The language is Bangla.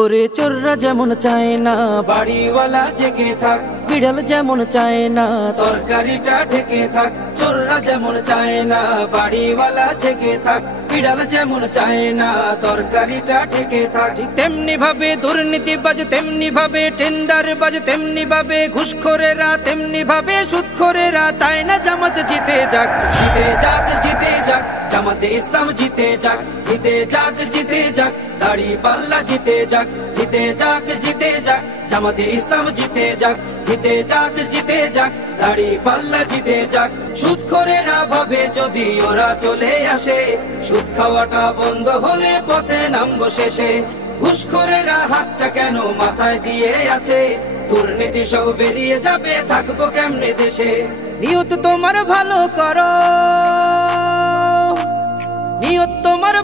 ওরে চোররা যেমন চায় না বাড়িওয়ালা জেগে থাক, বিড়াল যেমন চায় না তরকারিটা ঢেকে থাক। চোররা যেমন চায় না বাড়িওয়ালা জেগে থাক, বিড়াল যেমন চায় না তরকারিটা ঢেকে থাক। তেমনি ভাবে দুর্নীতিবাজ, তেমনি ভাবে টেন্ডারবাজ, তেমনি ভাবে ঘুষখোরেরা, তেমনি ভাবে সুদখোরেরা চায় না জামাত জিতে যাক। জিতে যাক, জিতে যাক, জামাতে ইসলাম জিতে যাক। জিতে যাক, জিতে যাক, দাড়িপাল্লা জিতে যাক। জিতে যাক, জিতে যাক, জামাতে ইসলাম জিতে যাক। জিতে যাক, জিতে যাক, দাড়িপাল্লা জিতে যাক। সুদখোরেরা ভাবে যদি ওরা চলে আসে, সুদ খাওয়াটা বন্ধ হলে পথে নামবো শেষে। ঘুষখোরেরা হাতটা কেন মাথায় দিয়ে আছে, দুর্নীতি সব বেরিয়ে যাবে, থাকবো কেমনে দেশে। নিয়ত তোমার ভালো করো, নিয়ত তোমার